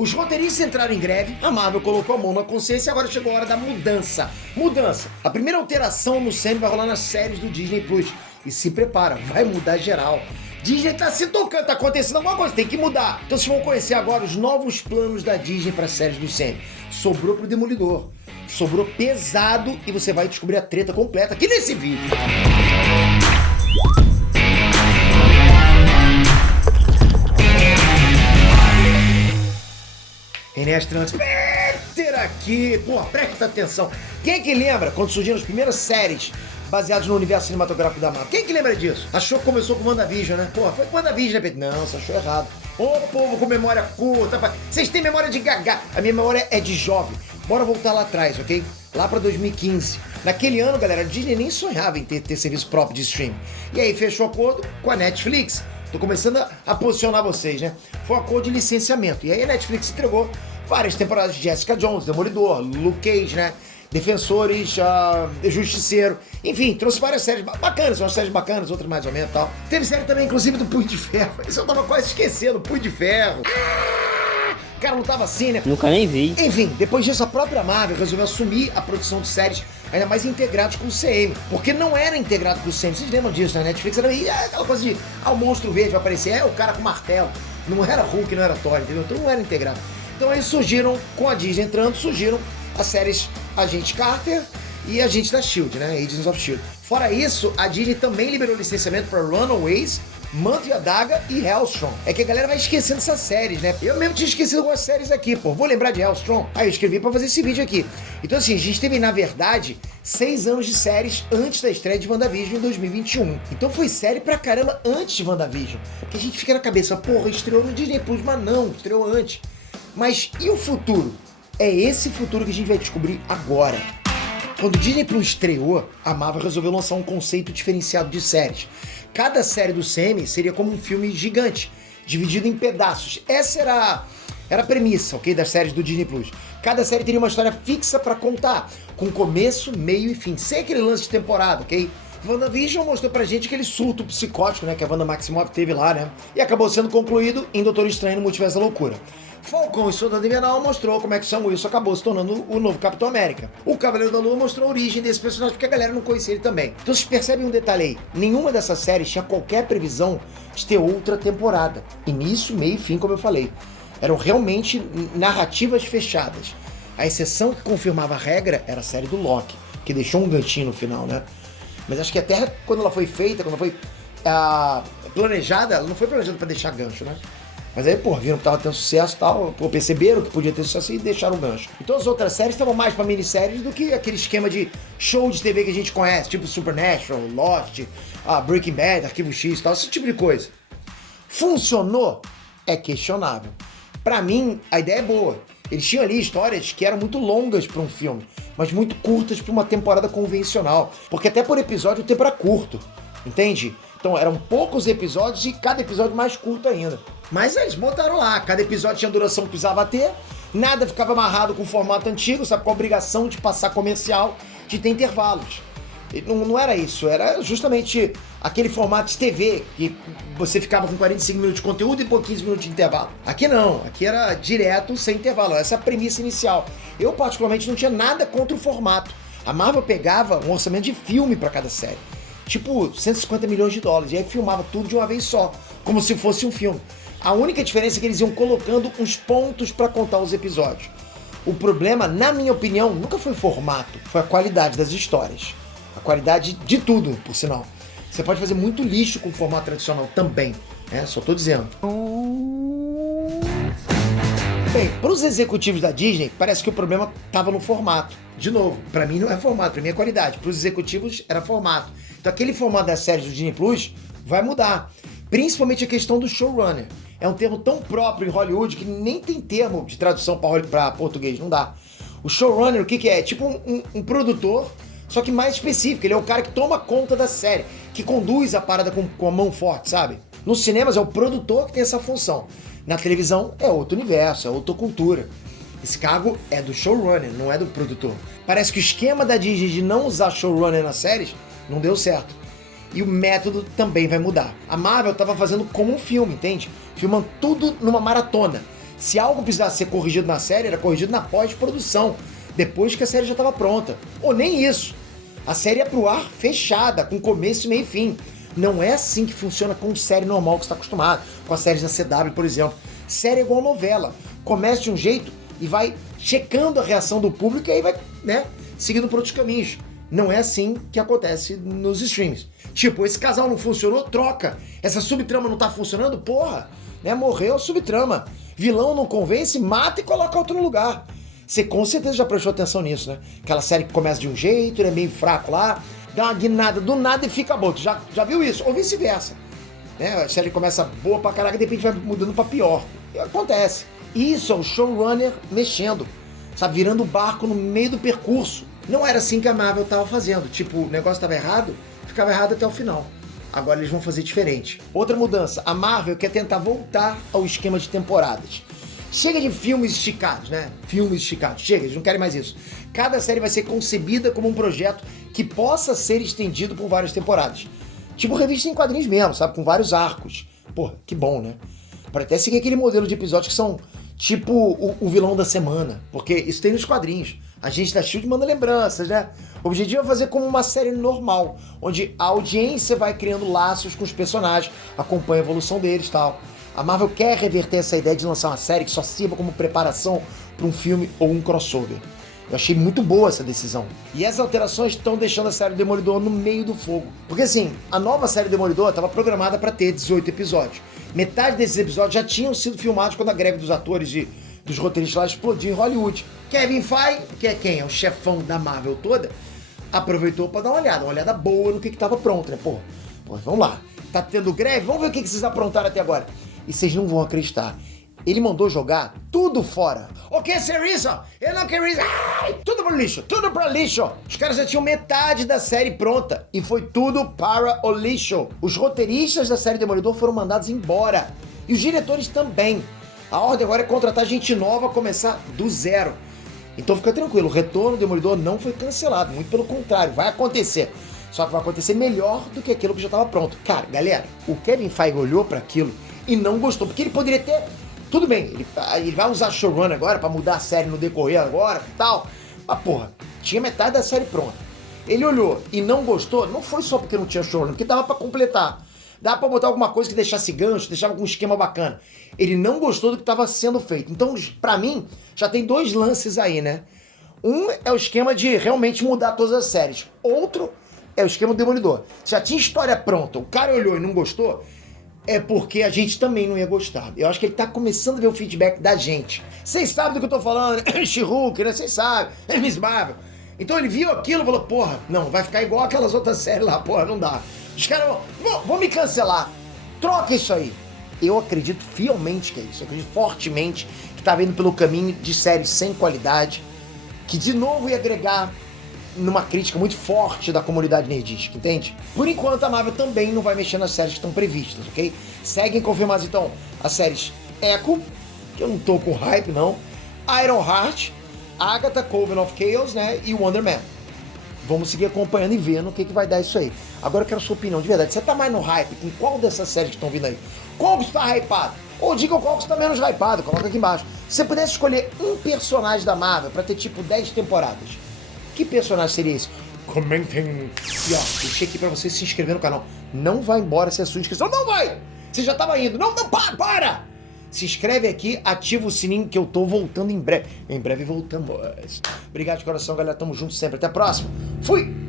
Os roteiristas entraram em greve, a Marvel colocou a mão na consciência e agora chegou a hora da mudança. Mudança. A primeira alteração no cinema vai rolar nas séries do Disney Plus. E se prepara, vai mudar geral. Disney tá se tocando, tá acontecendo alguma coisa, tem que mudar. Então vocês vão conhecer agora os novos planos da Disney para as séries do cinema. Sobrou pro Demolidor. Sobrou pesado e você vai descobrir a treta completa aqui nesse vídeo. Enéas Transpeter aqui. Pô, presta atenção. Quem é que lembra quando surgiram as primeiras séries baseadas no universo cinematográfico da Marvel? Quem é que lembra disso? Achou que começou com WandaVision, né? Pô, foi com WandaVision, né, Pedro? Não, você achou errado. Ô, povo com memória curta. Vocês têm memória de gagá. A minha memória é de jovem. Bora voltar lá atrás, ok? Lá pra 2015. Naquele ano, galera, a Disney nem sonhava em ter serviço próprio de streaming. E aí fechou acordo com a Netflix. Tô começando a posicionar vocês, né? Foi um acordo de licenciamento. E aí a Netflix entregou várias temporadas de Jessica Jones, Demolidor, Luke Cage, né? Defensores, Justiceiro. Enfim, trouxe várias séries bacanas, umas séries bacanas, outras mais ou menos e tal. Teve série também, inclusive, do Punho de Ferro. Isso eu tava quase esquecendo, Punho de Ferro. O cara não tava assim, né? Nunca nem vi. Enfim, depois disso, a própria Marvel resolveu assumir a produção de séries ainda mais integrados com o CM. Porque não era integrado com o CM. Vocês lembram disso, né? Netflix era aquela coisa de, o monstro verde vai aparecer, o cara com martelo. Não era Hulk, não era Thor, entendeu? Então não era integrado. Então aí surgiram, com a Disney entrando, surgiram as séries Agente Carter e Agente da S.H.I.E.L.D., né? Agents of S.H.I.E.L.D. Fora isso, a Disney também liberou licenciamento para Runaways, Manto e a Daga e Hellstrom. É que a galera vai esquecendo essas séries, né? Eu mesmo tinha esquecido algumas séries aqui, pô. Vou lembrar de Hellstrom. Aí eu escrevi pra fazer esse vídeo aqui. Então assim, a gente teve, na verdade, 6 anos de séries antes da estreia de WandaVision em 2021. Então foi série pra caramba antes de WandaVision. Porque a gente fica na cabeça, porra, estreou no Disney Plus, mas não, estreou antes. Mas e o futuro? É esse futuro que a gente vai descobrir agora. Quando o Disney Plus estreou, a Marvel resolveu lançar um conceito diferenciado de séries. Cada série do CM seria como um filme gigante, dividido em pedaços. Essa era a premissa, ok, das séries do Disney Plus. Cada série teria uma história fixa pra contar, com começo, meio e fim, sem aquele lance de temporada, ok? WandaVision mostrou pra gente aquele surto psicótico, né, que a Wanda Maximoff teve lá, né? E acabou sendo concluído em Doutor Estranho no Multiverso da Loucura. Falcão e Soldado Invernal mostrou como é que Sam Wilson acabou se tornando o novo Capitão América. O Cavaleiro da Lua mostrou a origem desse personagem, porque a galera não conhecia ele também. Então vocês percebem um detalhe aí, nenhuma dessas séries tinha qualquer previsão de ter outra temporada. Início, meio e fim, como eu falei. Eram realmente narrativas fechadas. A exceção que confirmava a regra era a série do Loki, que deixou um ganchinho no final, né? Mas acho que até quando ela foi feita, quando ela foi planejada, ela não foi planejada pra deixar gancho, né? Mas aí, pô, viram que tava tendo sucesso e tal, pô, perceberam que podia ter sucesso e deixaram o gancho. Então as outras séries estavam mais pra minisséries do que aquele esquema de show de TV que a gente conhece, tipo Supernatural, Lost, Breaking Bad, Arquivo X e tal, esse tipo de coisa. Funcionou? É questionável. Pra mim, a ideia é boa. Eles tinham ali histórias que eram muito longas pra um filme, mas muito curtas pra uma temporada convencional. Porque até por episódio o tempo era curto, entende? Então eram poucos episódios e cada episódio mais curto ainda. Mas eles botaram lá, cada episódio tinha a duração que precisava ter, nada ficava amarrado com o formato antigo, sabe, com a obrigação de passar comercial, de ter intervalos. E não era isso, era justamente aquele formato de TV, que você ficava com 45 minutos de conteúdo e por 15 minutos de intervalo. Aqui não, aqui era direto, sem intervalo, essa é a premissa inicial. Eu particularmente não tinha nada contra o formato. A Marvel pegava um orçamento de filme para cada série, tipo 150 milhões de dólares, e aí filmava tudo de uma vez só, como se fosse um filme. A única diferença é que eles iam colocando uns pontos para contar os episódios. O problema, na minha opinião, nunca foi o formato, foi a qualidade das histórias. A qualidade de tudo, por sinal. Você pode fazer muito lixo com o formato tradicional também, né? Só tô dizendo. Bem, para os executivos da Disney, parece que o problema tava no formato. De novo, para mim não é formato, para mim é qualidade. Para os executivos era formato. Então aquele formato das séries do Disney Plus vai mudar. Principalmente a questão do showrunner. É um termo tão próprio em Hollywood que nem tem termo de tradução para português, não dá. O showrunner, o que é? É tipo um produtor, só que mais específico. Ele é o cara que toma conta da série, que conduz a parada com a mão forte, sabe? Nos cinemas é o produtor que tem essa função. Na televisão é outro universo, é outra cultura. Esse cargo é do showrunner, não é do produtor. Parece que o esquema da Disney de não usar showrunner nas séries não deu certo. E o método também vai mudar. A Marvel estava fazendo como um filme, entende? Filmando tudo numa maratona. Se algo precisasse ser corrigido na série, era corrigido na pós-produção, depois que a série já estava pronta. Ou nem isso. A série é pro ar fechada, com começo, meio e fim. Não é assim que funciona com série normal que você está acostumado, com as séries da CW, por exemplo. Série é igual novela. Começa de um jeito e vai checando a reação do público e aí vai, né, seguindo por outros caminhos. Não é assim que acontece nos streams. Tipo, esse casal não funcionou, troca. Essa subtrama não tá funcionando, porra, né, morreu a subtrama. Vilão não convence, mata e coloca outro no lugar. Você com certeza já prestou atenção nisso, né? Aquela série que começa de um jeito, ele é meio fraco lá, dá uma guinada do nada e fica bom. Tu já viu isso? Ou vice-versa. Né? A série começa boa pra caraca e de repente vai mudando pra pior. E acontece. Isso é o showrunner mexendo, sabe? Virando o barco no meio do percurso. Não era assim que a Marvel tava fazendo. Tipo, o negócio tava errado, ficava errado até o final. Agora eles vão fazer diferente. Outra mudança, a Marvel quer tentar voltar ao esquema de temporadas. Chega de filmes esticados, né? Filmes esticados, chega, eles não querem mais isso. Cada série vai ser concebida como um projeto que possa ser estendido por várias temporadas. Tipo revista em quadrinhos mesmo, sabe? Com vários arcos. Pô, que bom, né? Para até seguir aquele modelo de episódios que são tipo o vilão da semana. Porque isso tem nos quadrinhos. A gente da Shield manda lembranças, né? O objetivo é fazer como uma série normal, onde a audiência vai criando laços com os personagens, acompanha a evolução deles e tal. A Marvel quer reverter essa ideia de lançar uma série que só sirva como preparação para um filme ou um crossover. Eu achei muito boa essa decisão. E essas alterações estão deixando a série Demolidor no meio do fogo. Porque assim, a nova série Demolidor estava programada para ter 18 episódios. Metade desses episódios já tinham sido filmados quando a greve dos atores e dos roteiristas lá explodiu em Hollywood. Kevin Feige, que é quem? É o chefão da Marvel toda, aproveitou para dar uma olhada boa no que estava pronto, né? Pô, vamos lá. Tá tendo greve? Vamos ver o que vocês aprontaram até agora. E vocês não vão acreditar. Ele mandou jogar tudo fora. O que ser isso? Eu não quero isso. Ai, tudo pro lixo, tudo pro lixo. Os caras já tinham metade da série pronta. E foi tudo para o lixo. Os roteiristas da série Demolidor foram mandados embora. E os diretores também. A ordem agora é contratar gente nova, começar do zero. Então fica tranquilo, o retorno do Demolidor não foi cancelado. Muito pelo contrário, vai acontecer. Só que vai acontecer melhor do que aquilo que já estava pronto. Cara, galera, o Kevin Feige olhou para aquilo e não gostou. Porque ele poderia ter... Tudo bem, ele vai usar showrunner agora pra mudar a série no decorrer agora e tal. Mas porra, tinha metade da série pronta. Ele olhou e não gostou, não foi só porque não tinha showrunner, porque dava pra completar. Dava pra botar alguma coisa que deixasse gancho, deixava algum esquema bacana. Ele não gostou do que estava sendo feito. Então, pra mim, já tem dois lances aí, né? Um é o esquema de realmente mudar todas as séries. Outro é o esquema do Demolidor. Já tinha história pronta, o cara olhou e não gostou... É porque a gente também não ia gostar. Eu acho que ele tá começando a ver o feedback da gente. Vocês sabem do que eu tô falando, né? She-Hulk, né? Vocês sabem. É Miss Marvel. Então ele viu aquilo e falou, porra, não, vai ficar igual aquelas outras séries lá, porra, não dá. Os caras vão me cancelar. Troca isso aí. Eu acredito fielmente que é isso. Eu acredito fortemente que tá vindo pelo caminho de séries sem qualidade, que de novo ia agregar numa crítica muito forte da comunidade nerdística, entende? Por enquanto, a Marvel também não vai mexer nas séries que estão previstas, ok? Seguem confirmadas, então, as séries Echo, que eu não tô com hype, não, Iron Heart, Agatha, Coven of Chaos, né, e Wonder Man. Vamos seguir acompanhando e vendo o que vai dar isso aí. Agora eu quero a sua opinião, de verdade. Você tá mais no hype com qual dessas séries que estão vindo aí? Qual que está hypado? Ou diga qual que está menos hypado, coloca aqui embaixo. Se você pudesse escolher um personagem da Marvel pra ter, tipo, 10 temporadas, que personagem seria esse? Comentem. E ó, deixei aqui pra você se inscrever no canal. Não vai embora se a sua inscrição. Não vai! Você já tava indo. Não, para! Se inscreve aqui, ativa o sininho que eu tô voltando em breve. Em breve voltamos. Obrigado de coração, galera. Tamo junto sempre. Até a próxima. Fui!